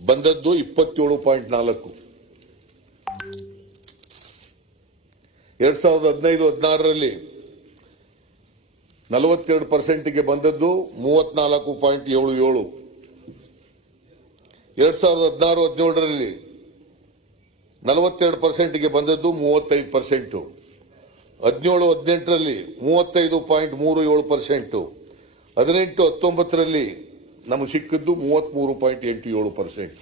ಬಂದದ್ದು 27.4. 2015-16ರಲ್ಲಿ 42%ಗೆ ಬಂದದ್ದು 34.77. 2016-17ರಲ್ಲಿ 42%ಗೆ ಬಂದದ್ದು 35%. 17-18ರಲ್ಲಿ 35.37%. 18-19ರಲ್ಲಿ ನಮಗೆ ಸಿಕ್ಕಿದ್ದು 33.87%.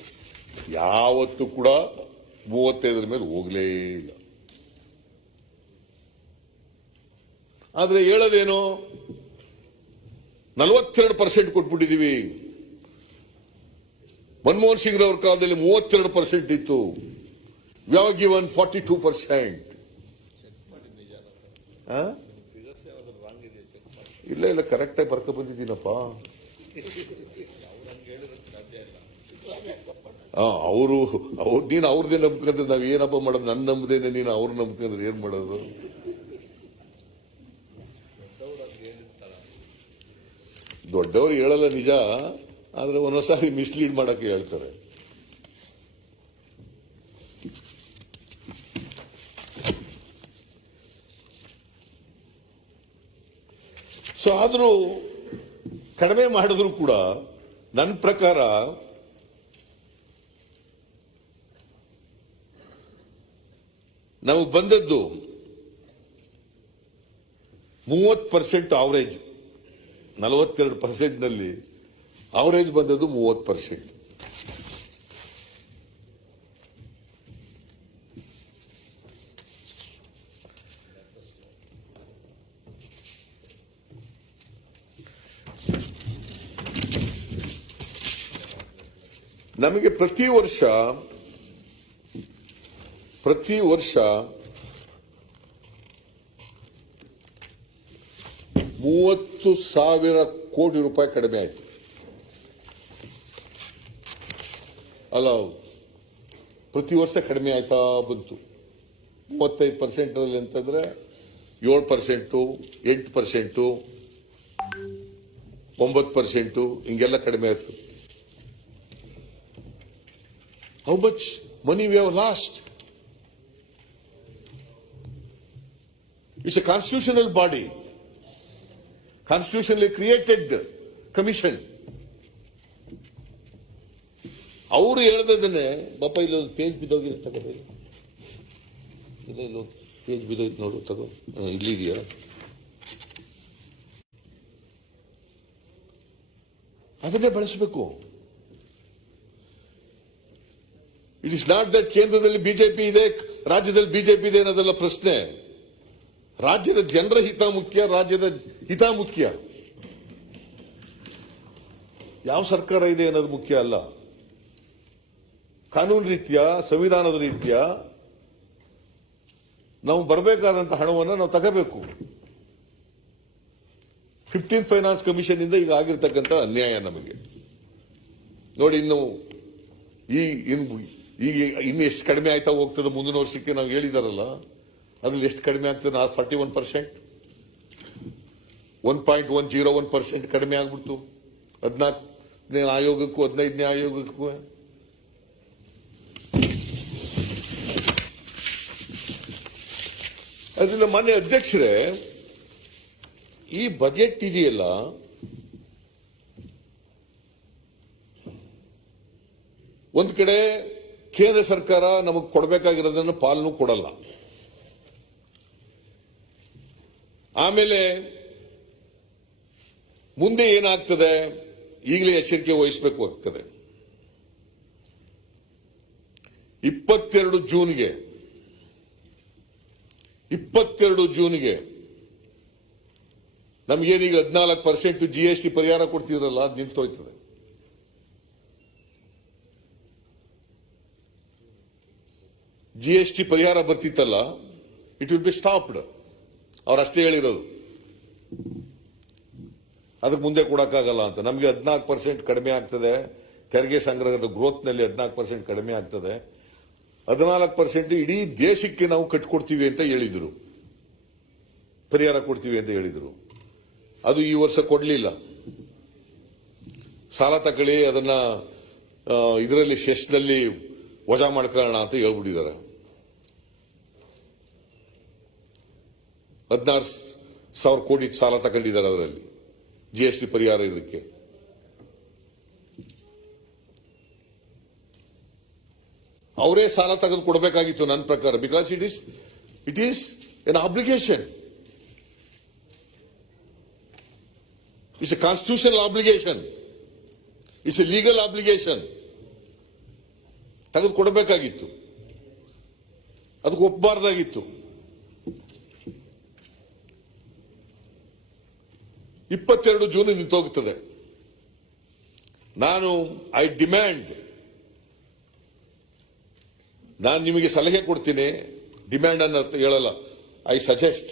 ಯಾವತ್ತೂ ಕೂಡ 35 ಮೇಲೆ ಹೋಗಲೇ ಇಲ್ಲ. ಆದರೆ ಹೇಳೋದೇನು, 42% ಕೊಟ್ಬಿಟ್ಟಿದೀವಿ. ಮನಮೋಹನ್ ಸಿಂಗ್ ರವರ ಕಾಲದಲ್ಲಿ 32% ಇತ್ತು. We have given 42%. ಇಲ್ಲ ಕರೆಕ್ಟ್ ಆಗಿ ಬರ್ಕ ಬಂದಿದ್ದೀನಪ್ಪ. ಅವರು ನೀನು ಅವ್ರದೇ ನಂಬ್ಕೊಂಡ್ರೆ ನಾವ್ ಏನಪ್ಪ ಮಾಡೋದು? ನನ್ನ ನಂಬದೇನೆ ನೀನು ಅವ್ರ ನಂಬ್ಕೊಂಡ್ರೆ ಏನ್ ಮಾಡೋದು? ದೊಡ್ಡವರು ಹೇಳಲ್ಲ ನಿಜ, ಆದ್ರೆ ಒಂದೊಂದ್ಸಾರಿ ಮಿಸ್ಲೀಡ್ ಮಾಡಕ್ಕೆ ಹೇಳ್ತಾರೆ. ಸೊ ಆದ್ರೂ ಕಡಿಮೆ ಮಾಡಿದ್ರು ಕೂಡ ನನ್ನ ಪ್ರಕಾರ ನಮಗೆ ಬಂದದ್ದು 30% ಅವರೇಜ್. 42% ಅವರೇಜ್ ಬಂದದ್ದು 30%. ನಮಗೆ ಪ್ರತಿ ವರ್ಷ 30,000 ಕೋಟಿ ರೂಪಾಯಿ ಕಡಿಮೆ ಆಯಿತು. ಅಲ್ಲ, ಪ್ರತಿ ವರ್ಷ ಕಡಿಮೆ ಆಯ್ತಾ ಬಂತು. 35% ಅಂತಂದ್ರೆ 7%, 8%, 9% ಹಿಂಗೆಲ್ಲ ಕಡಿಮೆ ಆಯ್ತು. How much money we have lost? It's a constitutional body, constitutionally created commission. ಅವರು ಹೇಳ್ದದನ್ನೇ ಪಾಪ ಇಲ್ಲೊಂದು ಪೇಜ್ ಬಿದ್ದೋಗಿರುತ್ತೆ ತಗೋ, ಇಲ್ಲೊಂದು ಪೇಜ್ ಬಿದ್ದೋಯ್ತು ನೋಡು, ತಗೋ, ಇಲ್ಲಿದೆಯಾ? ಅದನ್ನೇ ಬಳಸಬೇಕು. ಇಟ್ ಇಸ್ ನಾಟ್ ದಟ್ ಕೇಂದ್ರದಲ್ಲಿ ಬಿಜೆಪಿ ಇದೆ, ರಾಜ್ಯದಲ್ಲಿ ಬಿಜೆಪಿ ಇದೆ ಅನ್ನೋದಲ್ಲ ಪ್ರಶ್ನೆ. ರಾಜ್ಯದ ಜನರ ಹಿತ ಮುಖ್ಯ, ರಾಜ್ಯದ ಹಿತ ಮುಖ್ಯ. ಯಾವ ಸರ್ಕಾರ ಇದೆ ಅನ್ನೋದು ಮುಖ್ಯ ಅಲ್ಲ. ಕಾನೂನು ರೀತ್ಯ, ಸಂವಿಧಾನದ ರೀತ್ಯ ನಾವು ಬರಬೇಕಾದಂತಹ ಹಣವನ್ನು ನಾವು ತಗೋಬೇಕು. 15th ಫೈನಾನ್ಸ್ ಕಮಿಷನ್ ಇಂದ ಈಗ ಆಗಿರ್ತಕ್ಕಂಥ ಅನ್ಯಾಯ ನಮಗೆ ನೋಡಿ. ಇನ್ನು ಎಷ್ಟು ಕಡಿಮೆ ಆಯ್ತಾ ಹೋಗ್ತದೆ ಮುಂದಿನ ವರ್ಷಕ್ಕೆ ನಾವು ಹೇಳಿದಾರಲ್ಲ, ಅದ್ರಲ್ಲಿ ಎಷ್ಟು ಕಡಿಮೆ ಆಗ್ತದೆ? 41%, 1.101% ಕಡಿಮೆ ಆಗ್ಬಿಡ್ತು. 14ನೇ ಆಯೋಗಕ್ಕೂ 15ನೇ ಆಯೋಗಕ್ಕೂ. ಅದರಿಂದ ಮಾನ್ಯ ಅಧ್ಯಕ್ಷರೇ, ಈ ಬಜೆಟ್ ಇದೆಯಲ್ಲ, ಒಂದ್ ಕಡೆ ಕೇಂದ್ರ ಸರ್ಕಾರ ನಮಗೆ ಕೊಡಬೇಕಾಗಿರೋದನ್ನು ಪಾಲನೆ ಕೊಡಲ್ಲ. ಆಮೇಲೆ ಮುಂದೆ ಏನಾಗ್ತದೆ ಈಗಲೇ ಎಚ್ಚರಿಕೆ ವಹಿಸಬೇಕು ಆಗ್ತದೆ. 22 ಜೂನ್ಗೆ ನಮಗೇನೀಗ 14% GST ಪರಿಹಾರ ಕೊಡ್ತಿದ್ರಲ್ಲ, ಅದು ನಿಂತೋಯ್ತದೆ. GST ಪರಿಹಾರ ಬರ್ತಿತ್ತಲ್ಲ, ಇಟ್ ವಿಲ್ ಬಿ ಸ್ಟಾಪ್ಡ್. ಅವರಷ್ಟೇ ಹೇಳಿರೋದು, ಅದಕ್ಕೆ ಮುಂದೆ ಕೊಡಕ್ಕಾಗಲ್ಲ ಅಂತ. ನಮಗೆ 14% ಕಡಿಮೆ ಆಗ್ತದೆ, ತೆರಿಗೆ ಸಂಗ್ರಹದ ಗ್ರೋತ್ ನಲ್ಲಿ 14% ಕಡಿಮೆ ಆಗ್ತದೆ. 14% ಇಡೀ ದೇಶಕ್ಕೆ ನಾವು ಕಟ್ಕೊಡ್ತೀವಿ ಅಂತ ಹೇಳಿದ್ರು, ಪರಿಹಾರ ಕೊಡ್ತೀವಿ ಅಂತ ಹೇಳಿದ್ರು. ಅದು ಈ ವರ್ಷ ಕೊಡ್ಲಿಲ್ಲ. ಸಾಲ ತಗೊಳ್ಳಿ, ಅದನ್ನ ಇದರಲ್ಲಿ ಸೆಸ್ನಲ್ಲಿ ವಜಾ ಮಾಡ್ಕೊಳ್ಳೋಣ ಅಂತ ಹೇಳ್ಬಿಟ್ಟಿದ್ದಾರೆ. 16,000 ಕೋಟಿ ಸಾಲ ತಗೊಂಡಿದ್ದಾರೆ ಅದರಲ್ಲಿ GST ಪರಿಹಾರ ಇದಕ್ಕೆ. ಅವರೇ ಸಾಲ ತೆಗೆದು ಕೊಡಬೇಕಾಗಿತ್ತು ನನ್ನ ಪ್ರಕಾರ. Because it is N obligation. It's A constitutional obligation. It's A legal obligation. ತೆಗೆದು ಕೊಡಬೇಕಾಗಿತ್ತು, ಅದಕ್ಕೆ ಒಪ್ಪಬಾರ್ದಾಗಿತ್ತು. 22 ಜೂನ್ ನಿಂತೋಗುತ್ತದೆ. ಐ ಡಿಮ್ಯಾಂಡ್, ನಾನು ನಿಮಗೆ ಸಲಹೆ ಕೊಡ್ತೀನಿ, ಡಿಮ್ಯಾಂಡ್ ಅನ್ನ ಹೇಳಲ್ಲ. ಐ ಸಜೆಸ್ಟ್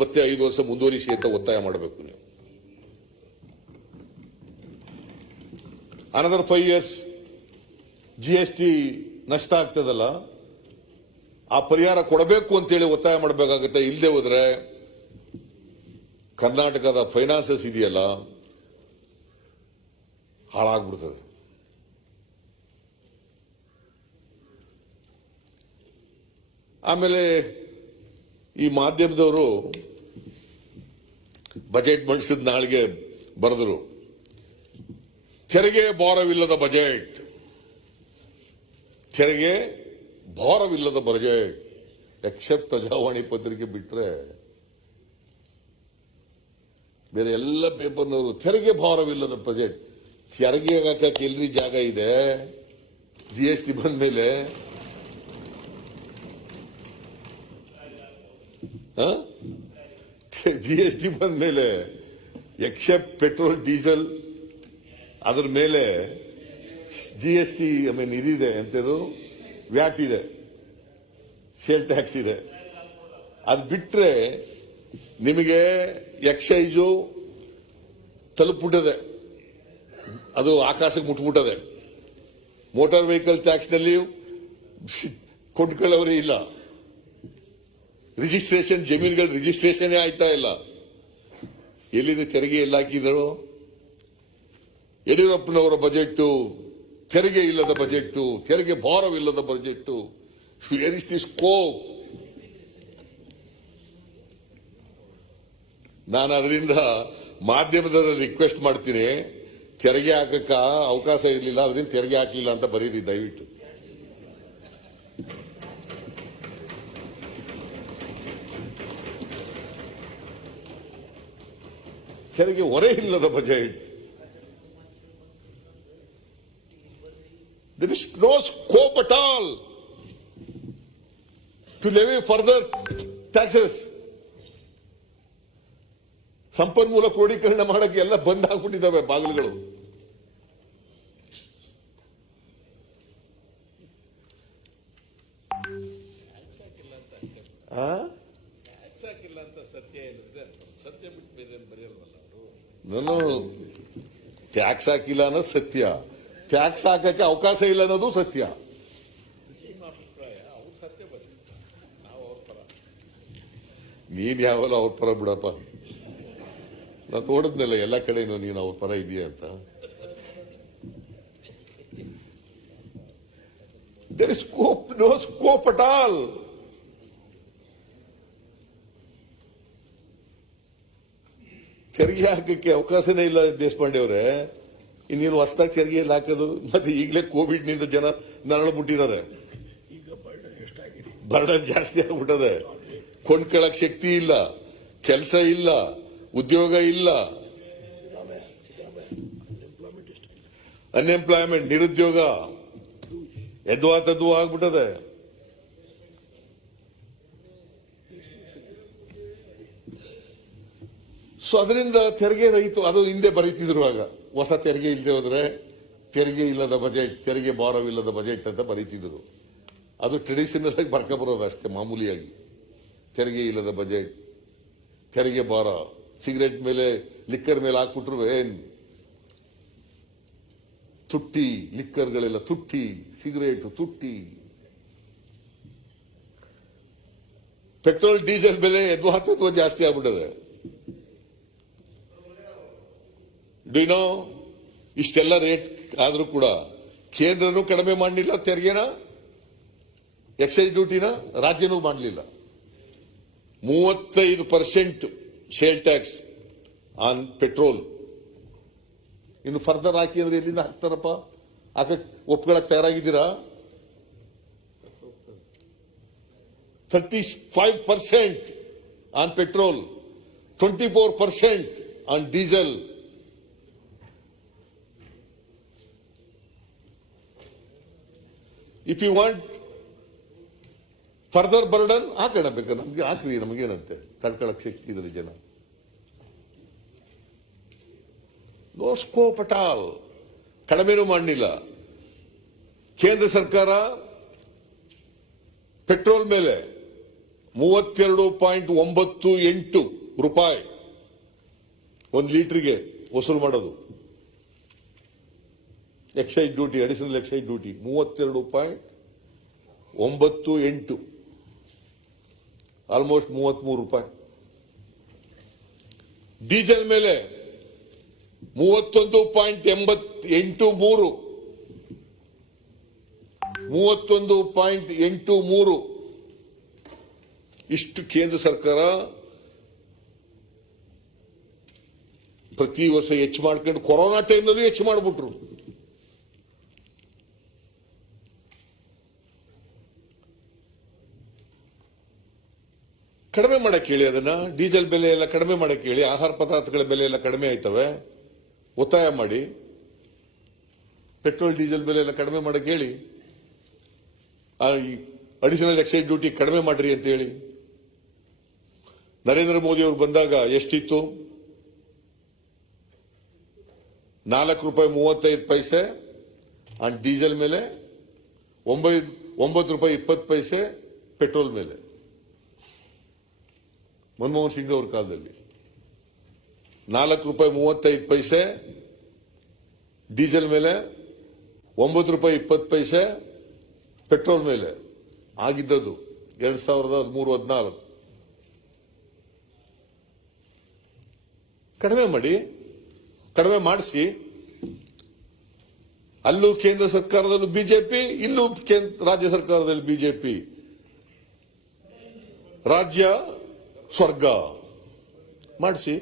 ಮತ್ತೆ 5 ವರ್ಷ ಮುಂದುವರಿಸಿ ಅಂತ ಒತ್ತಾಯ ಮಾಡಬೇಕು ನೀವು. ಅನದರ್ 5 years GST ನಷ್ಟ ಆಗ್ತದಲ್ಲ, ಆ ಪರಿಹಾರ ಕೊಡಬೇಕು ಅಂತೇಳಿ ಒತ್ತಾಯ ಮಾಡಬೇಕಾಗುತ್ತೆ. ಇಲ್ಲದೆ ಹೋದ್ರೆ ಕರ್ನಾಟಕದ ಫೈನಾನ್ಸಸ್ ಇದೆಯಲ್ಲ ಹಾಳಾಗ್ಬಿಡ್ತದೆ. ಆಮೇಲೆ ಈ ಮಾಧ್ಯಮದವರು ಬಜೆಟ್ ಮಂಡಿಸಿದ ನಾಳಿಗೆ ಬರೆದರು, ತೆರಿಗೆ ಭಾರವಿಲ್ಲದ ಬಜೆಟ್, ತೆರಿಗೆ ಭಾರವಿಲ್ಲದ ಬಜೆಟ್. ಎಕ್ಸೆಪ್ಟ್ ಪ್ರಜಾವಾಣಿ ಪತ್ರಿಕೆ ಬಿಟ್ರೆ ಬೇರೆ ಎಲ್ಲ ಪೇಪರ್ನವರು ತೆರಿಗೆ ಭಾರವಿಲ್ಲದ ಬಜೆಟ್. ತೆರಿಗೆ ಹಾಕಕ್ಕೆ ಎಲ್ರಿ ಜಾಗ ಇದೆ? GST ಬಂದ ಮೇಲೆ GST ಬಂದ ಮೇಲೆ ಎಕ್ಸೆಪ್ಟ್ ಪೆಟ್ರೋಲ್ ಡೀಸೆಲ್ ಅದ್ರ ಮೇಲೆ GST ಇದಿದೆ, ಎಂತದು ವ್ಯಾಟ್ ಇದೆ, ಸೇಲ್ ಟ್ಯಾಕ್ಸ್ ಇದೆ. ಅದು ಬಿಟ್ರೆ ನಿಮಗೆ ಎಕ್ಸೈಜು ತಲುಪಿಬಿಟ್ಟದೆ, ಅದು ಆಕಾಶಕ್ಕೆ ಮುಟ್ಬಿಟ್ಟದೆ. ಮೋಟಾರ್ ವೆಹಿಕಲ್ ಟ್ಯಾಕ್ಸ್ ನಲ್ಲಿ ಕೊಂಡ್ಕೊಳ್ಳೋರೇ ಇಲ್ಲ. ರಿಜಿಸ್ಟ್ರೇಷನ್, ಜಮೀನುಗಳ ರಿಜಿಸ್ಟ್ರೇಷನ್ ಆಯ್ತಾ ಇಲ್ಲ. ಎಲ್ಲಿದೆ ತೆರಿಗೆ? ಎಲ್ಲ ಹಾಕಿದರು. ಯಡಿಯೂರಪ್ಪನವರ ಬಜೆಟ್ ತೆರಿಗೆ ಇಲ್ಲದ ಬಜೆಟ್, ತೆರಿಗೆ ಭಾರವಿಲ್ಲದ budget. Where is the scope? ನಾನು ಅದರಿಂದ ಮಾಧ್ಯಮದವರಲ್ಲಿ ರಿಕ್ವೆಸ್ಟ್ ಮಾಡ್ತೀನಿ, ತೆರಿಗೆ ಹಾಕಕ್ಕ ಅವಕಾಶ ಇರಲಿಲ್ಲ, ಅದರಿಂದ ತೆರಿಗೆ ಹಾಕಲಿಲ್ಲ ಅಂತ ಬರೀರಿ ದಯವಿಟ್ಟು. ತೆರಿಗೆ ಹೊರೆ ಇಲ್ಲದ budget. There is no scope at all to levy further taxes. ಸಂಪನ್ಮೂಲ ಕ್ರೋಢೀಕರಣ ಮಾಡಕ್ಕೆ ಎಲ್ಲ ಬಂದ್ ಆಗ್ಬಿಟ್ಟಿದ್ದಾವೆ ಬಾಗಿಲುಗಳು. ನಾನು ಟ್ಯಾಕ್ಸ್ ಹಾಕಿಲ್ಲ ಅನ್ನೋದು ಸತ್ಯ, ಟ್ಯಾಕ್ಸ್ ಹಾಕಕ್ಕೆ ಅವಕಾಶ ಇಲ್ಲ ಅನ್ನೋದು ಸತ್ಯ. ನೀನ್ ಯಾವಲ್ಲ ಅವ್ರ ಪರ ಬಿಡಪ್ಪ. ನಾನು ನೋಡಿದ್ನಲ್ಲ ಎಲ್ಲ ಕಡೆನೂ ನೀನು ಅವ್ರ ಪರ ಇದೆಯಾ ಅಂತ. There is scope, no scope at all. ತೆರಿಗೆ ಹಾಕಕ್ಕೆ ಅವಕಾಶನೇ ಇಲ್ಲ ದೇಶಪಾಂಡೆ ಅವರೇ. ಇನ್ನೇನು ಹೊಸದಾಗಿ ತೆರಿಗೆ ಎಲ್ಲ ಹಾಕೋದು? ಮತ್ತೆ ಈಗಲೇ ಕೋವಿಡ್ ನಿಂದ ಜನ ನರಳಬಿಟ್ಟಿದ್ದಾರೆ, ಬರ್ಡನ್ ಜಾಸ್ತಿ ಆಗ್ಬಿಟ್ಟದೆ. ಕೊಂಡ್ಕೊಳ್ಳಕ್ ಶಕ್ತಿ ಇಲ್ಲ, ಕೆಲಸ ಇಲ್ಲ, ಉದ್ಯೋಗ ಇಲ್ಲ, ಅನ್ಎಂಪ್ಲಾಯ್ಮೆಂಟ್, ನಿರುದ್ಯೋಗ ಎದ್ವಾ ಆಗ್ಬಿಟ್ಟದೆ. ಸೊ ಅದರಿಂದ ತೆರಿಗೆ ರಹಿತ, ಅದು ಹಿಂದೆ ಬರೀತಿದ್ರು ಆಗ, ಹೊಸ ತೆರಿಗೆ ಇಲ್ಲದೆ ಹೋದ್ರೆ ತೆರಿಗೆ ಇಲ್ಲದ ಬಜೆಟ್, ತೆರಿಗೆ ಭಾರವಿಲ್ಲದ ಬಜೆಟ್ ಅಂತ ಬರೀತಿದ್ರು. ಅದು ಟ್ರೆಡಿಷನಲ್ ಆಗಿ ಬರ್ಕ ಬರೋದು ಅಷ್ಟೇ, ಮಾಮೂಲಿಯಾಗಿ. ತೆರಿಗೆ ಇಲ್ಲದ ಬಜೆಟ್, ತೆರಿಗೆ ಭಾರ. ಸಿಗರೇಟ್ ಮೇಲೆ, ಲಿಕ್ಕರ್ ಮೇಲೆ ಹಾಕ್ಬಿಟ್ರು ಏನ್ ತುಟ್ಟಿ, ಲಿಕ್ಕರ್ಗಳೆಲ್ಲ ತುಟ್ಟಿ, ಸಿಗರೇಟ್ ತುಟ್ಟಿ. ಪೆಟ್ರೋಲ್ ಡೀಸೆಲ್ ಬೆಲೆ ಎದ್ವಾ ಜಾಸ್ತಿ ಆಗ್ಬಿಟ್ಟದೆ. ಡು ಯು ನೋ ಇಷ್ಟೆಲ್ಲ ರೇಟ್ ಆದ್ರೂ ಕೂಡ ಕೇಂದ್ರನೂ ಕಡಿಮೆ ಮಾಡಲಿಲ್ಲ ತೆರಿಗೆನ, ಎಕ್ಸೈಸ್ ಡ್ಯೂಟಿನ ರಾಜ್ಯನೂ ಮಾಡಲಿಲ್ಲ. 35% ಶೇಲ್ ಟ್ಯಾಕ್ಸ್ ಆನ್ ಪೆಟ್ರೋಲ್. ಇನ್ನು ಫರ್ದರ್ ಹಾಕಿ ಅಂದ್ರೆ ಎಲ್ಲಿಂದ ಹಾಕ್ತಾರಪ್ಪ? ಒಪ್ಕೊಳಕ್ ತಯಾರಾಗಿದ್ದೀರಾ? 35% on petrol, 24% on diesel. If you want further burden, ಹಾಕೋಣ ಬೇಕು, ನಮ್ಗೆ ಹಾಕ್ರಿ, ನಮಗೇನಂತೆ, ತಡ್ಕೊಳಕ್ ಶಕ್ತಿ ಇದ್ರೆ ಜನ. No scope at all. ಕಡಿಮೆನೂ ಮಾಡಲಿಲ್ಲ. ಕೇಂದ್ರ ಸರ್ಕಾರ ಪೆಟ್ರೋಲ್ ಮೇಲೆ 32.98 ರೂಪಾಯಿ ಒಂದು ಲೀಟರ್ಗೆ ವಸೂಲು ಮಾಡೋದು. Excise duty, additional excise duty 32.98, almost 33 ರೂಪಾಯಿ. ಡೀಸೆಲ್ ಮೇಲೆ 31.83, 31.83. ಇಷ್ಟು ಕೇಂದ್ರ ಸರ್ಕಾರ ಪ್ರತಿ ವರ್ಷ ಹೆಚ್ಚು ಮಾಡ್ಕೊಂಡು ಕೊರೋನಾ ಟೈಮ್ನಲ್ಲಿ ಹೆಚ್ಚು ಮಾಡಿಬಿಟ್ರು. ಕಡಿಮೆ ಮಾಡಕ್ಕೆ ಹೇಳಿ, ಅದನ್ನ ಡೀಸೆಲ್ ಬೆಲೆ ಎಲ್ಲ ಕಡಿಮೆ ಮಾಡಕ್ಕೆ ಹೇಳಿ, ಆಹಾರ ಪದಾರ್ಥಗಳ ಬೆಲೆ ಎಲ್ಲ ಕಡಿಮೆ ಆಯ್ತವೆ, ಒತ್ತಾಯ ಮಾಡಿ. ಪೆಟ್ರೋಲ್ ಡೀಸೆಲ್ ಬೆಲೆ ಎಲ್ಲ ಕಡಿಮೆ ಮಾಡಕ್ಕೆ ಹೇಳಿ, ಅಡಿಷನಲ್ ಎಕ್ಸೈಸ್ ಡ್ಯೂಟಿ ಕಡಿಮೆ ಮಾಡ್ರಿ ಅಂತ ಹೇಳಿ. ನರೇಂದ್ರ ಮೋದಿ ಅವರು ಬಂದಾಗ ಎಷ್ಟಿತ್ತು? 4 ರೂಪಾಯಿ 35 ಪೈಸೆ ಆನ್ ಡೀಸೆಲ್ ಮೇಲೆ, 9 ರೂಪಾಯಿ 20 ಪೈಸೆ ಪೆಟ್ರೋಲ್ ಮೇಲೆ. ಮನಮೋಹನ್ ಸಿಂಗ್ ಅವ್ರ ಕಾಲದಲ್ಲಿ 4 ರೂಪಾಯಿ 35 ಪೈಸೆ ಡೀಸೆಲ್ ಮೇಲೆ, 9 ರೂಪಾಯಿ 20 ಪೈಸೆ ಪೆಟ್ರೋಲ್ ಮೇಲೆ ಆಗಿದ್ದದು 2013-14. ಕಡಿಮೆ ಮಾಡಿ, ಕಡಿಮೆ ಮಾಡಿಸಿ. ಅಲ್ಲೂ ಕೇಂದ್ರ ಸರ್ಕಾರದಲ್ಲೂ ಬಿಜೆಪಿ, ಇಲ್ಲೂ ರಾಜ್ಯ ಸರ್ಕಾರದಲ್ಲಿ ಬಿಜೆಪಿ. ರಾಜ್ಯ ಸ್ವರ್ಗ ಮಾಡಿಸಿ.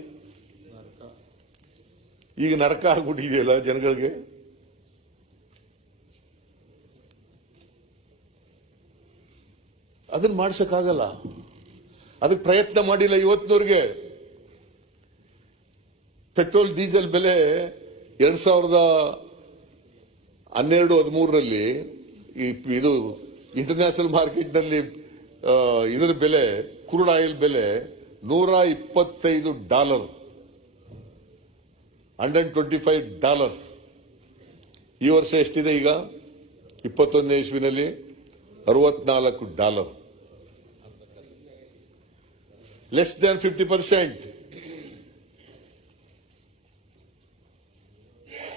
ಈಗ ನರಕ ಆಗ್ಬಿಟ್ಟಿದೆಯಲ್ಲ ಜನಗಳಿಗೆ. ಅದನ್ನ ಮಾಡ್ಸಕ್ಕಾಗಲ್ಲ. ಅದಕ್ಕೆ ಪ್ರಯತ್ನ ಮಾಡಿಲ್ಲ ಇವತ್ತಿನವ್ರಿಗೆ. ಪೆಟ್ರೋಲ್ ಡೀಸೆಲ್ ಬೆಲೆ 2012-13ರಲ್ಲಿ ಇದು ಇಂಟರ್ನ್ಯಾಷನಲ್ ಮಾರ್ಕೆಟ್ ನಲ್ಲಿ ಇದರ ಬೆಲೆ, ಕ್ರೂಡ್ ಆಯಿಲ್ ಬೆಲೆ $125, $125. ಈ ವರ್ಷ ಎಷ್ಟಿದೆ ಈಗ 21ನೇ ಇಸ್ವಿನಲ್ಲಿ? $64, ಲೆಸ್ ದ್ಯಾನ್ 50%.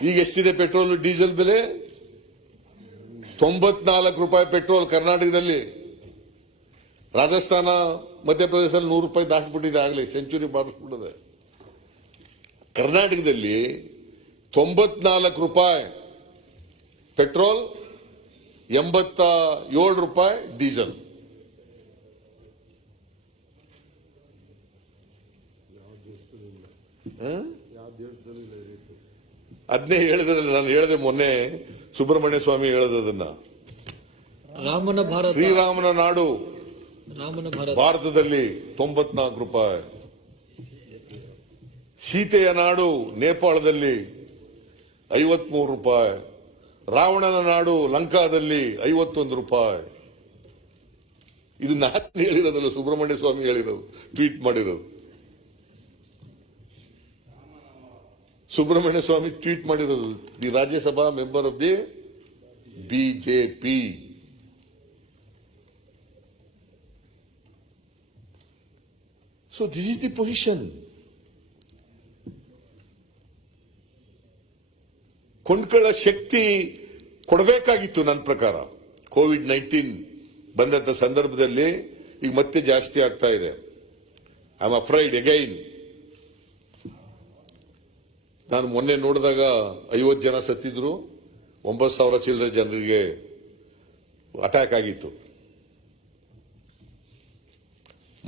ಈಗ ಎಷ್ಟಿದೆ ಪೆಟ್ರೋಲ್ ಡೀಸೆಲ್ ಬೆಲೆ? 94 ರೂಪಾಯಿ ಪೆಟ್ರೋಲ್ ಕರ್ನಾಟಕದಲ್ಲಿ. ರಾಜಸ್ಥಾನ ಮಧ್ಯಪ್ರದೇಶದಲ್ಲಿ 100 ರೂಪಾಯಿ ದಾಟಿಬಿಟ್ಟಿದೆ, ಆಗಲಿ ಸೆಂಚುರಿ ಬಾರಿಸ್ಬಿಟ್ಟಿದೆ. ಕರ್ನಾಟಕದಲ್ಲಿ 94 ರೂಪಾಯಿ ಪೆಟ್ರೋಲ್, 87 ರೂಪಾಯಿ ಡೀಸೆಲ್. ಅದನ್ನೇ ಹೇಳಿದ್ರಲ್ಲ, ನಾನು ಹೇಳಿದೆ ಮೊನ್ನೆ, ಸುಬ್ರಹ್ಮಣ್ಯ ಸ್ವಾಮಿ ಹೇಳೋದನ್ನ. ಶ್ರೀರಾಮನ ನಾಡು ಭಾರತದಲ್ಲಿ 94 ರೂಪಾಯಿ, ಸೀತೆಯ ನಾಡು ನೇಪಾಳದಲ್ಲಿ 53 ರೂಪಾಯಿ, ರಾವಣನ ನಾಡು ಲಂಕಾದಲ್ಲಿ 51 ರೂಪಾಯಿ. ಇದು ನಾನು ಹೇಳಿರೋದಲ್ಲ, ಸುಬ್ರಹ್ಮಣ್ಯ ಸ್ವಾಮಿ ಹೇಳಿರೋದು, ಟ್ವೀಟ್ ಮಾಡಿರೋದು. ಸುಬ್ರಹ್ಮಣ್ಯ ಸ್ವಾಮಿ ಟ್ವೀಟ್ ಮಾಡಿರೋದು, the Rajya Sabha member of the BJP. So this is the position. ಕೊಂಡ್ಕೊಳ್ಳೋ ಶಕ್ತಿ ಕೊಡಬೇಕಾಗಿತ್ತು ನನ್ನ ಪ್ರಕಾರ. ಕೋವಿಡ್-19 ಬಂದಂತ ಸಂದರ್ಭದಲ್ಲಿ ಈಗ ಮತ್ತೆ ಜಾಸ್ತಿ ಆಗ್ತಾ ಇದೆ. I am afraid again. ನಾನು ಮೊನ್ನೆ ನೋಡಿದಾಗ 50 ಜನ ಸತ್ತಿದ್ರು, 9,000 ಚಿಲ್ಲರೆ ಜನರಿಗೆ ಅಟ್ಯಾಕ್ ಆಗಿತ್ತು.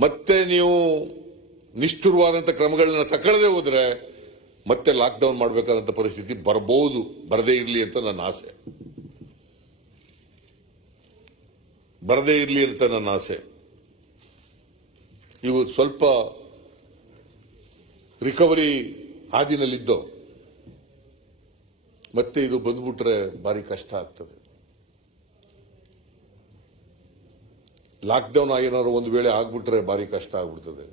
ಮತ್ತೆ ನೀವು ನಿಷ್ಠುರವಾದಂಥ ಕ್ರಮಗಳನ್ನ ತಗೊಳ್ಳದೆ ಹೋದ್ರೆ ಮತ್ತೆ ಲಾಕ್ಡೌನ್ ಮಾಡಬೇಕಾದಂಥ ಪರಿಸ್ಥಿತಿ ಬರಬಹುದು, ಬರದೇ ಇರಲಿ ಅಂತ ನನ್ನ ಆಸೆ. ಬರದೇ ಇರಲಿ ಅಂತ ನನ್ನ ಆಸೆ. ಇವು ಸ್ವಲ್ಪ ರಿಕವರಿ ಹಾದಿನಲ್ಲಿದ್ದೋ ಮತ್ತೆ ಇದು ಬಂದ್ಬಿಟ್ರೆ ಭಾರಿ ಕಷ್ಟ ಆಗ್ತದೆ. ಲಾಕ್ಡೌನ್ ಏನಾದ್ರು ಒಂದು ವೇಳೆ ಆಗ್ಬಿಟ್ರೆ ಭಾರಿ ಕಷ್ಟ ಆಗ್ಬಿಡ್ತದೆ.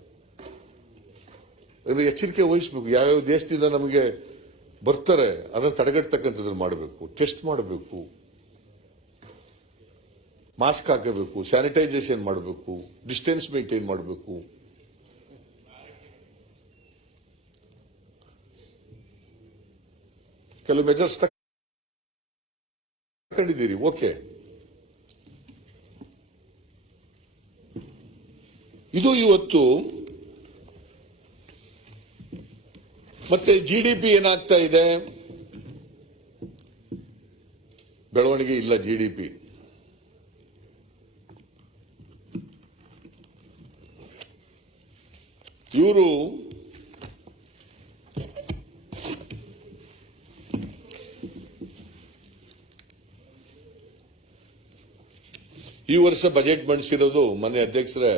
ಎಚ್ಚರಿಕೆ ವಹಿಸಬೇಕು. ಯಾವ್ಯಾವ ದೇಶದಿಂದ ನಮಗೆ ಬರ್ತಾರೆ ಅದನ್ನು ತಡೆಗಟ್ಟತಕ್ಕಂಥದ್ದನ್ನು ಮಾಡಬೇಕು. ಟೆಸ್ಟ್ ಮಾಡಬೇಕು, ಮಾಸ್ಕ್ ಹಾಕಬೇಕು, ಸ್ಯಾನಿಟೈಸೇಷನ್ ಮಾಡಬೇಕು, ಡಿಸ್ಟೆನ್ಸ್ ಮೇಂಟೈನ್ ಮಾಡಬೇಕು. ಕೆಲವು ಮೆಜರ್ಸ್ ತಗೊಂಡಿದ್ದೀರಿ, ಓಕೆ. ಇದು ಇವತ್ತು ಮತ್ತೆ ಜಿಡಿಪಿ ಏನಾಗ್ತಾ ಇದೆ? ಬೆಳವಣಿಗೆ ಇಲ್ಲ ಜಿಡಿಪಿ. ಇವರು ಈ ವರ್ಷ ಬಜೆಟ್ ಮಂಡಿಸಿರೋದು ಮೊನ್ನೆ ಅಧ್ಯಕ್ಷರೇ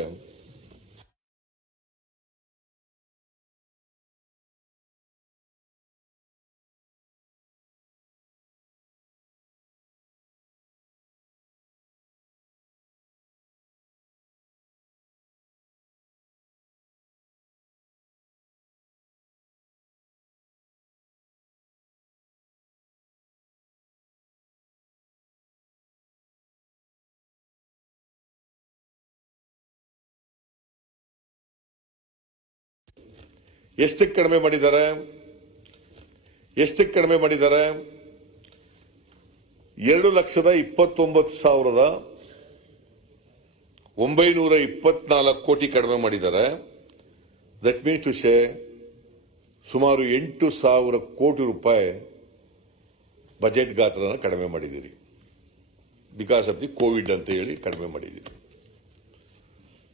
ಎಷ್ಟಕ್ಕೆ ಕಡಿಮೆ ಮಾಡಿದ್ದಾರೆ? 2,29,924 ಕೋಟಿ ಕಡಿಮೆ ಮಾಡಿದ್ದಾರೆ. ದಟ್ ಮೀನ್ ಟು ಸೇ ಸುಮಾರು 8,000 ಕೋಟಿ ರೂಪಾಯಿ ಬಜೆಟ್ ಗಾತ್ರನ ಕಡಿಮೆ ಮಾಡಿದ್ದೀರಿ. ಬಿಕಾಸ್ ಆಫ್ ದಿ ಕೋವಿಡ್ ಅಂತ ಹೇಳಿ ಕಡಿಮೆ ಮಾಡಿದ್ದೀರಿ.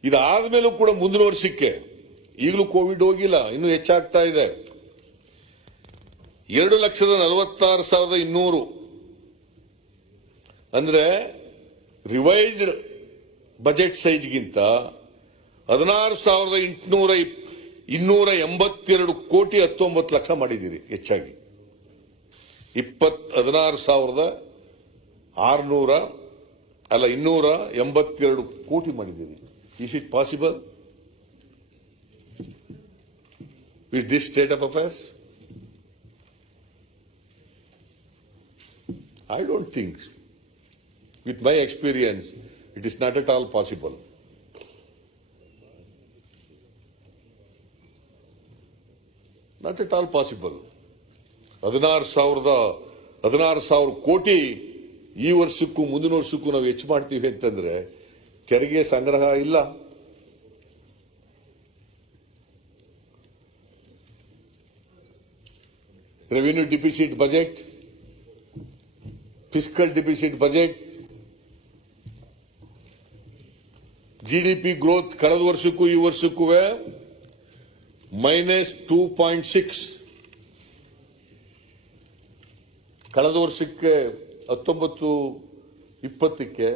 ಇದಾದ್ಮೇಲೂ ಕೂಡ ಮುಂದಿನ ವರ್ಷಕ್ಕೆ ಈಗಲೂ ಕೋವಿಡ್ ಹೋಗಿಲ್ಲ, ಇನ್ನೂ ಹೆಚ್ಚಾಗ್ತಾ ಇದೆ. 2,46,200 ಅಂದ್ರೆ ರಿವೈಸ್ಡ್ ಬಜೆಟ್ ಸೈಜ್ಗಿಂತ 16,282 ಕೋಟಿ 19 ಲಕ್ಷ ಮಾಡಿದ್ದೀರಿ ಹೆಚ್ಚಾಗಿ. 282 ಕೋಟಿ ಮಾಡಿದ್ದೀರಿ. Is it possible with this state of affairs? I don't think. With my experience, it is not at all possible. Not at all possible. 16,000 ಕೋಟಿ ಈ ವರ್ಷಕ್ಕೂ ಮುಂದಿನ ವರ್ಷಕ್ಕೂ ನಾವು ಹೆಚ್ಚು ಮಾಡ್ತೀವಿ ಅಂತಂದ್ರೆ ತೆರಿಗೆ ಸಂಗ್ರಹ ಇಲ್ಲ. Revenue deficit budget, fiscal deficit budget, GDP growth ಕಳೆದ ವರ್ಷಕ್ಕೂ ಈ ವರ್ಷಕ್ಕೂ -2.6. ಕಳೆದ ವರ್ಷಕ್ಕೆ 19-20ಕ್ಕೆ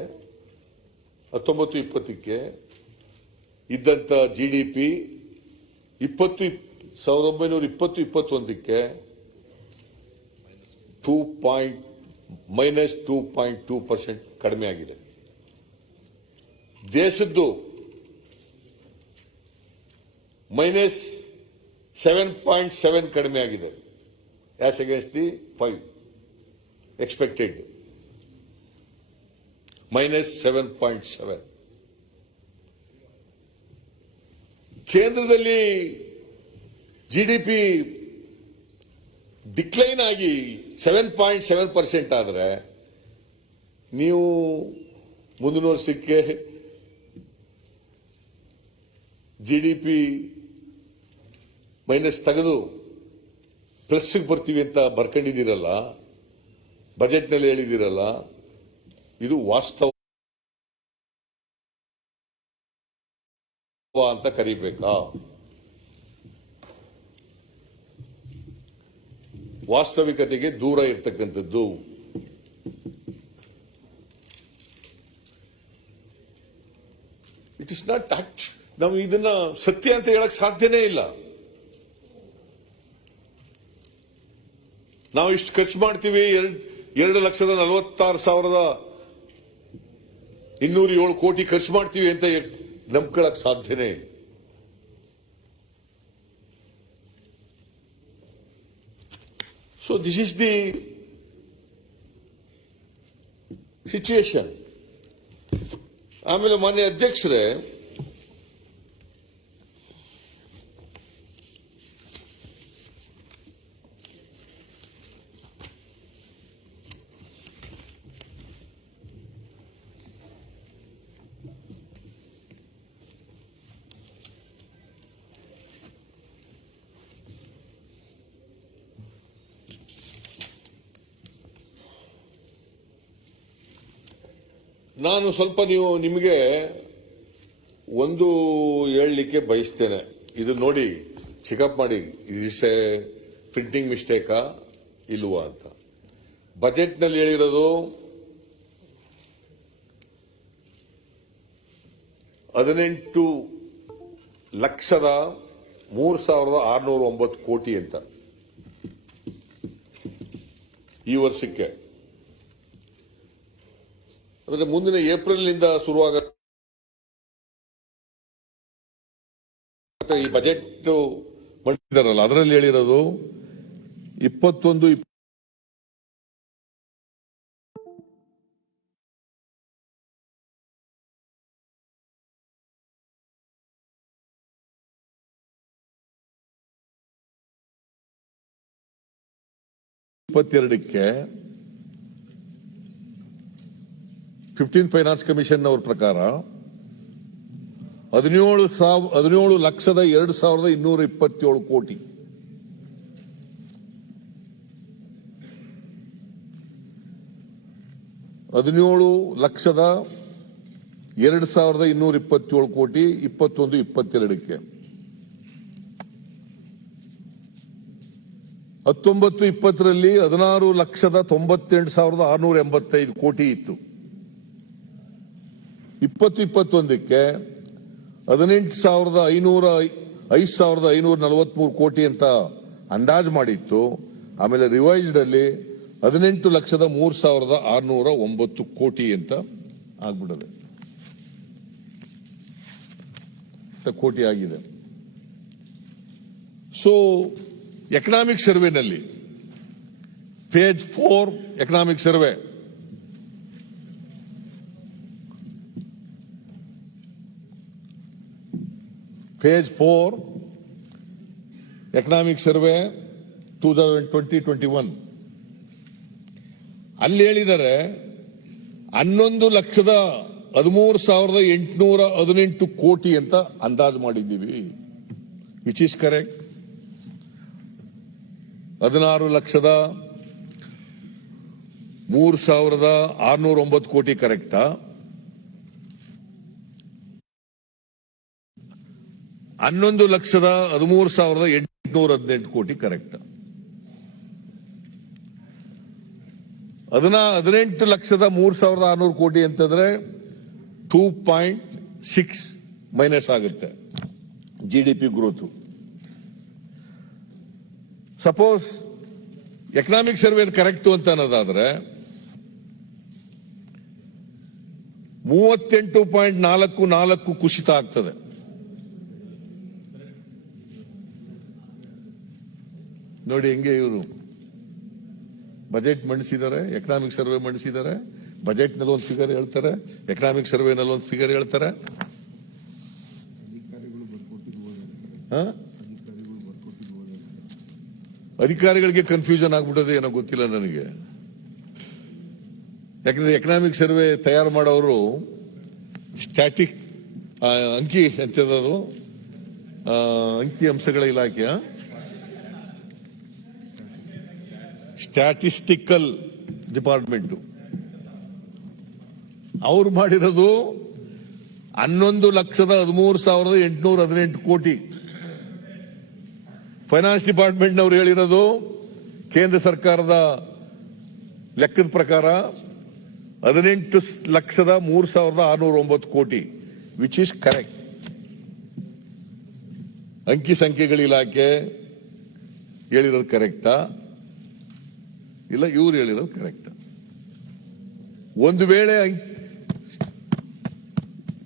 ಇದ್ದಂತ ಜಿಡಿಪಿ 1920-21ಕ್ಕೆ -2.2% ಕಡಿಮೆ ಆಗಿದೆ. ದೇಶದ್ದು -7.7 ಕಡಿಮೆ ಆಗಿದೆ. As against the 5 expected -7.7. ಕೇಂದ್ರದಲ್ಲಿ ಜಿಡಿಪಿ ಡಿಕ್ಲೈನ್ ಆಗಿ 7.7% ಆದರೆ ನೀವು ಮುಂದಿನ ವರ್ಷಕ್ಕೆ ಜಿಡಿಪಿ ಮೈನಸ್ ತೆಗೆದು ಪ್ಲಸ್ಗೆ ಬರ್ತೀವಿ ಅಂತ ಬರ್ಕೊಂಡಿದ್ದೀರಲ್ಲ, ಬಜೆಟ್ನಲ್ಲಿ ಹೇಳಿದಿರಲ್ಲ, ಇದು ವಾಸ್ತವ ಅಂತ ಕರಿಬೇಕಾ? ವಾಸ್ತವಿಕತೆಗೆ ದೂರ ಇರ್ತಕ್ಕಂಥದ್ದು. It is not act. ನಾವು ಇದನ್ನ ಸತ್ಯ ಅಂತ ಹೇಳಕ್ ಸಾಧ್ಯನೇ ಇಲ್ಲ. ನಾವು ಇಷ್ಟು ಖರ್ಚು ಮಾಡ್ತೀವಿ, 2,46,207 ಕೋಟಿ ಖರ್ಚು ಮಾಡ್ತೀವಿ ಅಂತ ನಂಬ್ಕೊಳಕ್ ಸಾಧ್ಯನೇ ಇಲ್ಲ. So this is the situation. ಆಮೇಲೆ ಮಾನ್ಯ ಅಧ್ಯಕ್ಷರೇ, ನಾನು ಸ್ವಲ್ಪ ನಿಮಗೆ ಒಂದು ಹೇಳಲಿಕ್ಕೆ ಬಯಸ್ತೇನೆ. ಇದು ನೋಡಿ, ಚೆಕಪ್ ಮಾಡಿ, ಇಸ್ ಎ ಪ್ರಿಂಟಿಂಗ್ ಮಿಸ್ಟೇಕಾ ಇಲ್ವಾ ಅಂತ. ಬಜೆಟ್ನಲ್ಲಿ ಹೇಳಿರೋದು 18,03,609 ಕೋಟಿ ಅಂತ ಈ ವರ್ಷಕ್ಕೆ. ಅಂದ್ರೆ ಮುಂದಿನ ಏಪ್ರಿಲ್ನಿಂದ ಶುರುವಾಗ ಈ ಬಜೆಟ್ ಮಾಡಿದಾರಲ್ಲ, ಅದರಲ್ಲಿ ಹೇಳಿರೋದು 21 22ಕ್ಕೆ 15 ಫೈನಾನ್ಸ್ ಕಮಿಷನ್ ಅವರ ಪ್ರಕಾರ 17,02,227 ಕೋಟಿ. $17,02,227 ಕೋಟಿ 21-22ಕ್ಕೆ. 19-20ರಲ್ಲಿ 16,98,685 ಕೋಟಿ ಇತ್ತು. 20-21ಕ್ಕೆ 5,543 ಕೋಟಿ ಅಂತ ಅಂದಾಜು ಮಾಡಿತ್ತು. ಆಮೇಲೆ ರಿವೈಸ್ಡ್ ಅಲ್ಲಿ 18,03,609 ಕೋಟಿ ಅಂತ ಆಗ್ಬಿಡದೆ, ಕೋಟಿ ಆಗಿದೆ. ಸೊ ಎಕನಾಮಿಕ್ ಸರ್ವೆನಲ್ಲಿ page 4 economic survey, page 4 economic survey 2020-21 ಅಲ್ಲಿ ಹೇಳಿದರೆ 11,13,818 ಕೋಟಿ ಅಂತ ಅಂದಾಜು ಮಾಡಿದ್ದೀವಿ, ವಿಚ್ ಈಸ್ ಕರೆಕ್ಟ್. 16,03,609 ಕೋಟಿ ಕರೆಕ್ಟಾ? 11,13,818 ಕೋಟಿ ಕರೆಕ್ಟ್? 18,03,600 ಕೋಟಿ ಅಂತಂದ್ರೆ 2.6 ಮೈನಸ್ ಆಗುತ್ತೆ GDP growth. Suppose economic survey correct ಅಂತ ಅನ್ನೋದಾದ್ರೆ 38.44 ಕುಸಿತ ಆಗ್ತದೆ. ನೋಡಿ ಹೆಂಗೆ ಇವರು ಬಜೆಟ್ ಮಂಡಿಸಿದ್ದಾರೆ, ಎಕನಾಮಿಕ್ ಸರ್ವೆ ಮಂಡಿಸಿದ್ದಾರೆ. ಬಜೆಟ್ ನಲ್ಲಿ ಒಂದು ಫಿಗರ್ ಹೇಳ್ತಾರೆ, ಎಕನಾಮಿಕ್ ಸರ್ವೆ ನಲ್ಲಿ ಒಂದು ಫಿಗರ್ ಹೇಳ್ತಾರೆ. ಅಧಿಕಾರಿಗಳಿಗೆ ಕನ್ಫ್ಯೂಷನ್ ಆಗ್ಬಿಟ್ಟದೆ ಏನೋ ಗೊತ್ತಿಲ್ಲ ನನಗೆ. ಯಾಕಂದ್ರೆ ಎಕನಾಮಿಕ್ ಸರ್ವೆ ತಯಾರು ಮಾಡೋರು ಸ್ಟ್ಯಾಟಿಕ್ ಅಂಕಿ ಎಂತದದು ಅಂಕಿ ಅಂಶಗಳ ಇಲಾಖೆ ಸ್ಟ್ಯಾಟಿಸ್ಟಿಕಲ್ ಡಿಪಾರ್ಟ್ಮೆಂಟ್ ಅವ್ರು ಮಾಡಿರೋದು 11,13,818 ಕೋಟಿ. ಫೈನಾನ್ಸ್ ಡಿಪಾರ್ಟ್ಮೆಂಟ್ನವ್ರು ಹೇಳಿರೋದು ಕೇಂದ್ರ ಸರ್ಕಾರದ ಲೆಕ್ಕದ ಪ್ರಕಾರ 18,03,609 ಕೋಟಿ, ವಿಚ್ ಈಸ್ ಕರೆಕ್ಟ್. ಅಂಕಿ ಸಂಖ್ಯೆಗಳ ಇಲಾಖೆ ಹೇಳಿರೋದು ಕರೆಕ್ಟಾ ಇಲ್ಲ ಇವ್ರು ಹೇಳಿರೋದು ಕರೆಕ್ಟಾ? ಒಂದು ವೇಳೆ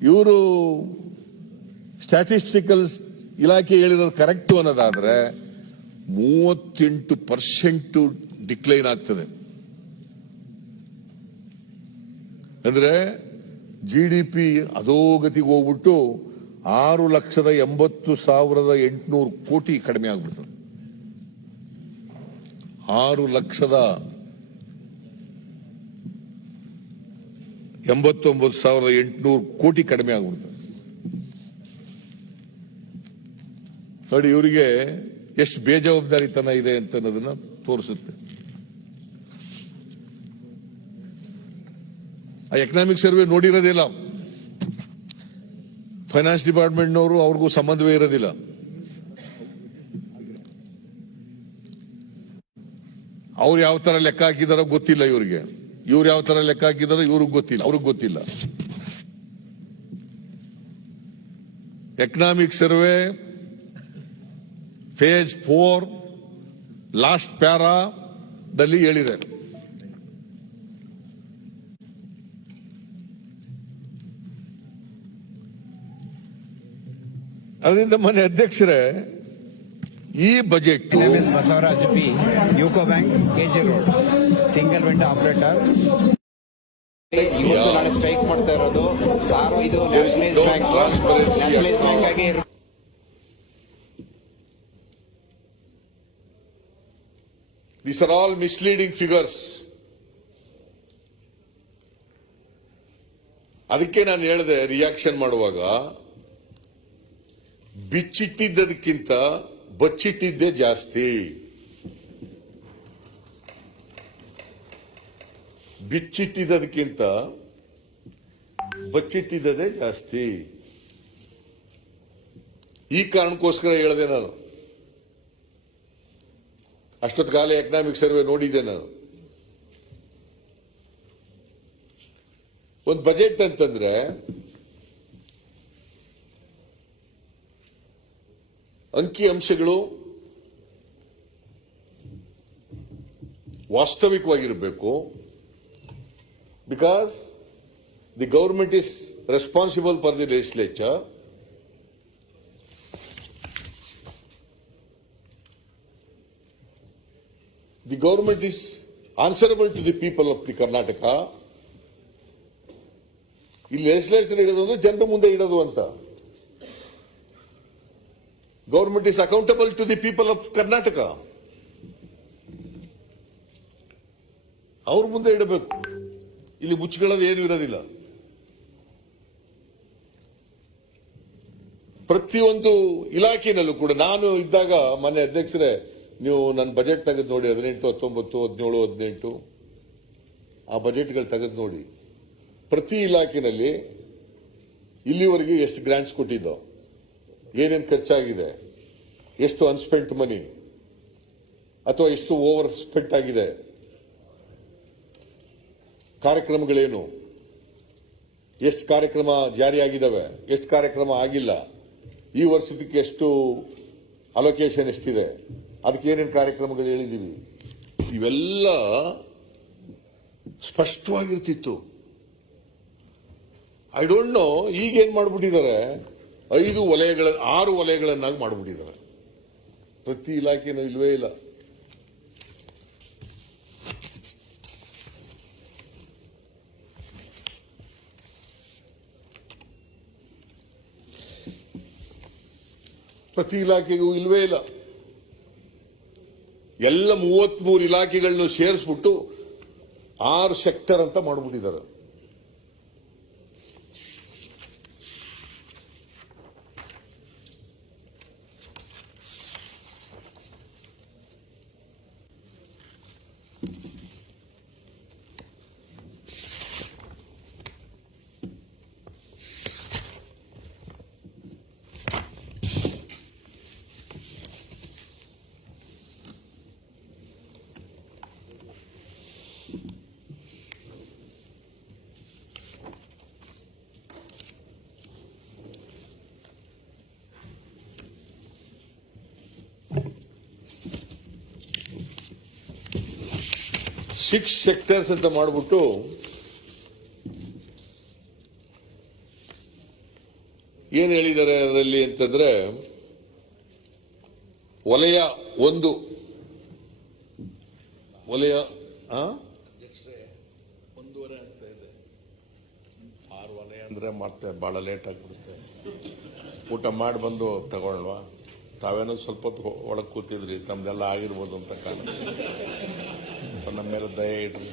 ಇವರು ಸ್ಟ್ಯಾಟಿಸ್ಟಿಕಲ್ ಇಲಾಖೆ ಹೇಳಿರೋದು ಕರೆಕ್ಟ್ ಅನ್ನೋದಾದ್ರೆ 38% ಡಿಕ್ಲೈನ್ ಆಗ್ತದೆ. ಅಂದ್ರೆ GDP ಅಧೋಗತಿಗೆ ಹೋಗ್ಬಿಟ್ಟು 6,80,800 ಕೋಟಿ ಕಡಿಮೆ ಆಗ್ಬಿಡ್ತದೆ. 6,89,800 ಕೋಟಿ ಕಡಿಮೆ ಆಗ್ಬಿಡ್ತದೆ. ನೋಡಿ ಇವರಿಗೆ ಎಷ್ಟು ಬೇಜವಾಬ್ದಾರಿತನ ಇದೆ ಅಂತ ಅನ್ನೋದನ್ನ ತೋರಿಸುತ್ತೆ. ಆ ಎಕನಾಮಿಕ್ ಸರ್ವೆ ನೋಡಿರೋದಿಲ್ಲ ಫೈನಾನ್ಸ್ ಡಿಪಾರ್ಟ್ಮೆಂಟ್ನವರು, ಅವ್ರಿಗೂ ಸಂಬಂಧವೇ ಇರೋದಿಲ್ಲ. ಅವ್ರು ಯಾವ ತರ ಲೆಕ್ಕ ಹಾಕಿದಾರೋ ಗೊತ್ತಿಲ್ಲ ಇವರಿಗೆ, ಇವ್ರು ಯಾವ ತರ ಲೆಕ್ಕ ಹಾಕಿದಾರೋ ಇವ್ರಿಗೆ ಗೊತ್ತಿಲ್ಲ, ಅವ್ರಿಗೆ ಗೊತ್ತಿಲ್ಲ. ಎಕನಾಮಿಕ್ ಸರ್ವೆ ಫೇಸ್ 4 ಲಾಸ್ಟ್ ಪ್ಯಾರಾದಲ್ಲಿ ಹೇಳಿದೆ. ಅದರಿಂದ ಮನೆ ಅಧ್ಯಕ್ಷರೇ, ಈ budget Basavaraj P, UCO bank, KG road, single window operator. ಇವತ್ತು ನಾಳೆ ಸ್ಟ್ರೈಕ್ ಮಾಡ್ತಾ ಇರೋದು ಸಾರು. ಇದು ನ್ಯಾಷನಲೈಸ್ ಬ್ಯಾಂಕ್ ಆಗಿ These are all misleading figures. ಅದಕ್ಕೆ ನಾನು ಹೇಳಿದೆ ರಿಯಾಕ್ಷನ್ ಮಾಡುವಾಗ, ಬಿಚ್ಚಿಟ್ಟಿದ್ದದಕ್ಕಿಂತ ಬಚ್ಚಿಟ್ಟಿದ್ದೇ ಜಾಸ್ತಿ. ಬಿಚ್ಚಿಟ್ಟಿದ್ದದಕ್ಕಿಂತ ಬಚ್ಚಿಟ್ಟಿದ್ದೇ ಜಾಸ್ತಿ. ಈ ಕಾರಣಕ್ಕೋಸ್ಕರ ಹೇಳಿದೆ ನಾನು. ಅಷ್ಟೊತ್ಕಾಲ ಎಕನಾಮಿಕ್ ಸರ್ವೆ ನೋಡಿದ್ದೆ ನಾನು. ಒಂದು ಬಜೆಟ್ ಅಂತಂದ್ರೆ ಅಂಕಿ ಅಂಶಗಳು ವಾಸ್ತವಿಕವಾಗಿರಬೇಕು. Because the government is responsible for the legislature. The government is answerable to the people of the Karnataka. ಇಲ್ಲಿ ಲೆಜಿಸ್ಲೇಚರ್ ಇಡೋದು ಅಂದ್ರೆ ಜನರ ಮುಂದೆ ಇಡೋದು ಅಂತ. Government is accountable to the people of Karnataka. ಅವ್ರ ಮುಂದೆ ಇಡಬೇಕು. ಇಲ್ಲಿ ಮುಚ್ಕೊಳ್ಳೋದು ಏನು ಇರೋದಿಲ್ಲ. ಪ್ರತಿಯೊಂದು ಇಲಾಖೆನಲ್ಲೂ ಕೂಡ ನಾನು ಇದ್ದಾಗ ಮನೆ ಅಧ್ಯಕ್ಷರೇ, ನೀವು ನನ್ನ ಬಜೆಟ್ ತೆಗೆದು ನೋಡಿ, 18, 19, 17, 18 ಆ ಬಜೆಟ್ಗಳು ತೆಗೆದು ನೋಡಿ. ಪ್ರತಿ ಇಲಾಖೆನಲ್ಲಿ ಇಲ್ಲಿವರೆಗೆ ಎಷ್ಟು ಗ್ರಾಂಟ್ಸ್ ಕೊಟ್ಟಿದ್ದೋ, ಏನೇನು ಖರ್ಚಾಗಿದೆ, ಎಷ್ಟು ಅನ್ಸ್ಪೆಂಟ್ ಮನಿ ಅಥವಾ ಎಷ್ಟು ಓವರ್ ಸ್ಪೆಂಟ್ ಆಗಿದೆ, ಕಾರ್ಯಕ್ರಮಗಳೇನು, ಎಷ್ಟು ಕಾರ್ಯಕ್ರಮ ಜಾರಿಯಾಗಿದ್ದಾವೆ, ಎಷ್ಟು ಕಾರ್ಯಕ್ರಮ ಆಗಿಲ್ಲ, ಈ ವರ್ಷದಕ್ಕೆ ಎಷ್ಟು ಅಲೋಕೇಶನ್ ಎಷ್ಟಿದೆ, ಅದಕ್ಕೆ ಏನೇನು ಕಾರ್ಯಕ್ರಮಗಳು ಹೇಳಿದೀವಿ, ಇವೆಲ್ಲ ಸ್ಪಷ್ಟವಾಗಿರ್ತಿತ್ತು. ಐ ಡೋಂಟ್ ನೋ ಈಗೇನ್ ಮಾಡ್ಬಿಟ್ಟಿದ್ದಾರೆ, 6 ವಲಯಗಳನ್ನಾಗಿ ಮಾಡ್ಬಿಟ್ಟಿದ್ದಾರೆ. ಪ್ರತಿ ಇಲಾಖೆನೂ ಇಲ್ವೇ ಇಲ್ಲ. ಪ್ರತಿ ಇಲಾಖೆಗೂ ಇಲ್ವೇ ಇಲ್ಲ. ಎಲ್ಲ 33 ಇಲಾಖೆಗಳನ್ನು ಸೇರಿಸ್ಬಿಟ್ಟು 6 ಸೆಕ್ಟರ್ ಅಂತ ಮಾಡ್ಬಿಟ್ಟಿದ್ದಾರೆ. 6 ಸೆಕ್ಟರ್ಸ್ ಅಂತ ಮಾಡ್ಬಿಟ್ಟು ಏನ್ ಹೇಳಿದ್ದಾರೆ ಅದರಲ್ಲಿ ಅಂತಂದ್ರೆ, ವಲಯ 1 ವಲಯ 1.5 ಆಗ್ತಾ ಇದೆ. 6 ವಲಯ ಅಂದ್ರೆ ಮತ್ತೆ ಬಹಳ ಲೇಟ್ ಆಗ್ಬಿಡುತ್ತೆ. ಊಟ ಮಾಡಿ ಬಂದು ತಗೊಳ್ವಾ? ತಾವೇನೋ ಸ್ವಲ್ಪ ಹೊತ್ತು ಒಳಗೆ ಕೂತಿದ್ರಿ, ತಮ್ದೆಲ್ಲ ಆಗಿರ್ಬೋದು ಅಂತ ಕಾಣುತ್ತೆ. ನಮ್ಮ ಮೇಲೆ ದಯ ಇಡ್ರಿ.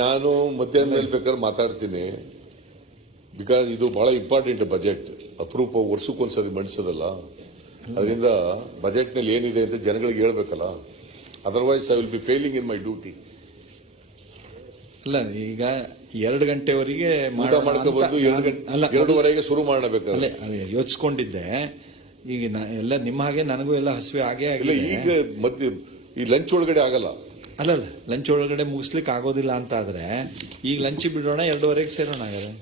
ನಾನು ಮಧ್ಯಾಹ್ನ ಮೇಲೆ ಬೇಕಾದ್ರೆ ಮಾತಾಡ್ತೀನಿ. ಬಿಕಾಸ್ ಇದು ಬಹಳ ಇಂಪಾರ್ಟೆಂಟ್ ಬಜೆಟ್. ಅಪರೂಪ ವರ್ಷಕ್ಕೊಂದ್ಸರಿ ಮಂಡಿಸೋದಲ್ಲ. ಅದರಿಂದ ಬಜೆಟ್ ನಲ್ಲಿ ಏನಿದೆ ಅಂತ ಜನಗಳಿಗೆ ಹೇಳ್ಬೇಕಲ್ಲ. Otherwise I will be failing in my duty. ಅಲ್ಲ, ಈಗ 2 ಗಂಟೆವರೆಗೆ ಊಟ ಮಾಡ್ಕೋಬಹುದು. 2:30ಗೆ ಶುರು ಮಾಡಬೇಕಾದ್ರೆ ಅದೇ ಯೋಚಿಸ್ಕೊಂಡಿದ್ದೆ. ಈಗ ಎಲ್ಲ ನಿಮ್ಮ ಹಾಗೆ ನನಗೂ ಎಲ್ಲ ಹಸಿವೆ ಆಗೇ ಇಲ್ಲ. ಆಗಿದೆ. ಈಗ ಮತ್ತೆ ಈ ಲಂಚ್ ಒಳಗಡೆ ಆಗಲ್ಲ. ಅಲ್ಲ, ಲಂಚ್ ಒಳಗಡೆ ಮುಗಿಸ್ಲಿಕ್ಕೆ ಆಗೋದಿಲ್ಲ ಅಂತ ಆದ್ರೆ ಈಗ ಲಂಚ್ ಬಿಡೋಣ, 2:30ಗೆ ಸೇರೋಣ. ಹಾಗಾದ್ರೆ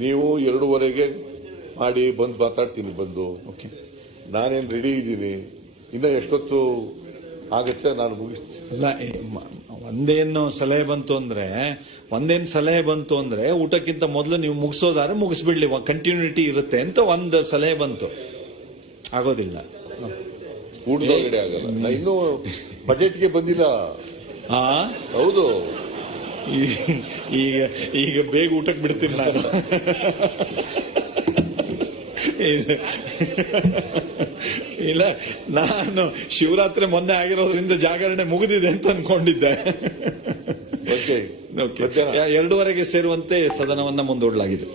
ನೀವು 2:30ಗೆ ಮಾಡಿ ಬಂದು ಮಾತಾಡ್ತೀನಿ. ಬಂದು ಓಕೆ, ನಾನೇನು ರೆಡಿ ಇದ್ದೀನಿ. ಇನ್ನ ಎಷ್ಟೊತ್ತು ಆಗತ್ತೆ ನಾನು ಮುಗಿಸ್ತೀನಿ. ಅಲ್ಲ, ಒಂದೇನು ಸಲಹೆ ಬಂತು ಅಂದ್ರೆ ಊಟಕ್ಕಿಂತ ಮೊದಲು ನೀವು ಮುಗಿಸೋದಾದ್ರೆ ಮುಗಿಸ್ಬಿಡ್ಲಿ, ಕಂಟಿನ್ಯೂಟಿ ಇರುತ್ತೆ ಅಂತ ಒಂದು ಸಲಹೆ ಬಂತು. ಆಗೋದಿಲ್ಲ, ಊಟದೊಳಗಡೆ ಆಗಲ್ಲ. ನಾ ಇನ್ನೂ ಬಜೆಟ್ಗೆ ಬಂದಿಲ್ಲ. ಆ ಹೌದು. ಈಗ ಬೇಗ ಊಟಕ್ಕೆ ಬಿಡ್ತೀನಿ ನಾನು. ಇಲ್ಲ, ನಾನು ಶಿವರಾತ್ರಿ ಮೊನ್ನೆ ಆಗಿರೋದ್ರಿಂದ ಜಾಗರಣೆ ಮುಗಿದಿದೆ ಅಂತ ಅನ್ಕೊಂಡಿದ್ದೆ. ಓಕೆ. 2:30ಗೆ ಸೇರುವಂತೆ ಸದನವನ್ನ ಮುಂದೂಡಲಾಗಿದೆ.